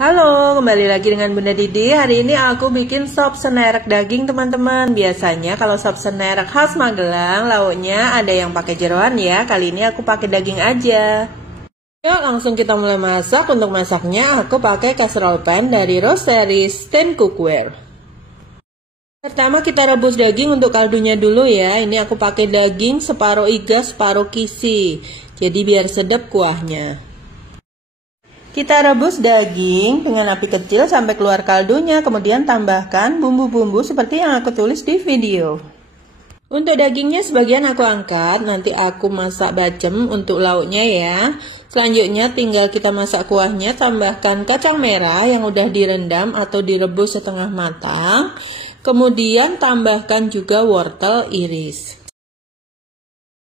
Halo, kembali lagi dengan Bunda Didi. Hari ini aku bikin sop senerek daging, teman-teman. Biasanya kalau sop senerek khas Magelang, lauknya ada yang pakai jeroan ya. Kali ini aku pakai daging aja. Yuk, langsung kita mulai masak. Untuk masaknya, aku pakai casserole pan dari Rosery Stand Cookware. Pertama kita rebus daging untuk kaldunya dulu ya. Ini aku pakai daging separuh iga, separuh kisi. Jadi biar sedap kuahnya. Kita rebus daging dengan api kecil sampai keluar kaldunya, kemudian tambahkan bumbu-bumbu seperti yang aku tulis di video. Untuk dagingnya sebagian aku angkat, nanti aku masak bacem untuk lauknya ya. Selanjutnya tinggal kita masak kuahnya, tambahkan kacang merah yang udah direndam atau direbus setengah matang. Kemudian tambahkan juga wortel iris.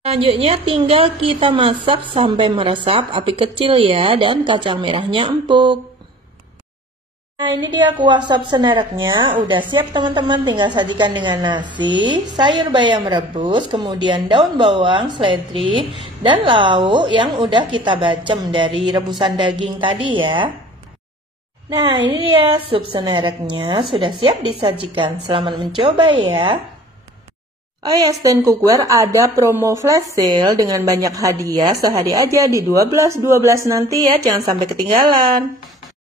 Selanjutnya tinggal kita masak sampai meresap, api kecil ya, dan kacang merahnya empuk. Nah, ini dia kuah sop senereknya, udah siap teman-teman, tinggal sajikan dengan nasi, sayur bayam rebus, kemudian daun bawang, seledri, dan lauk yang udah kita bacem dari rebusan daging tadi ya. Nah, ini dia sup senereknya, sudah siap disajikan. Selamat mencoba ya. Oh ya, Stand Cookware ada promo flash sale dengan banyak hadiah sehari aja di 12.12 nanti ya, jangan sampai ketinggalan.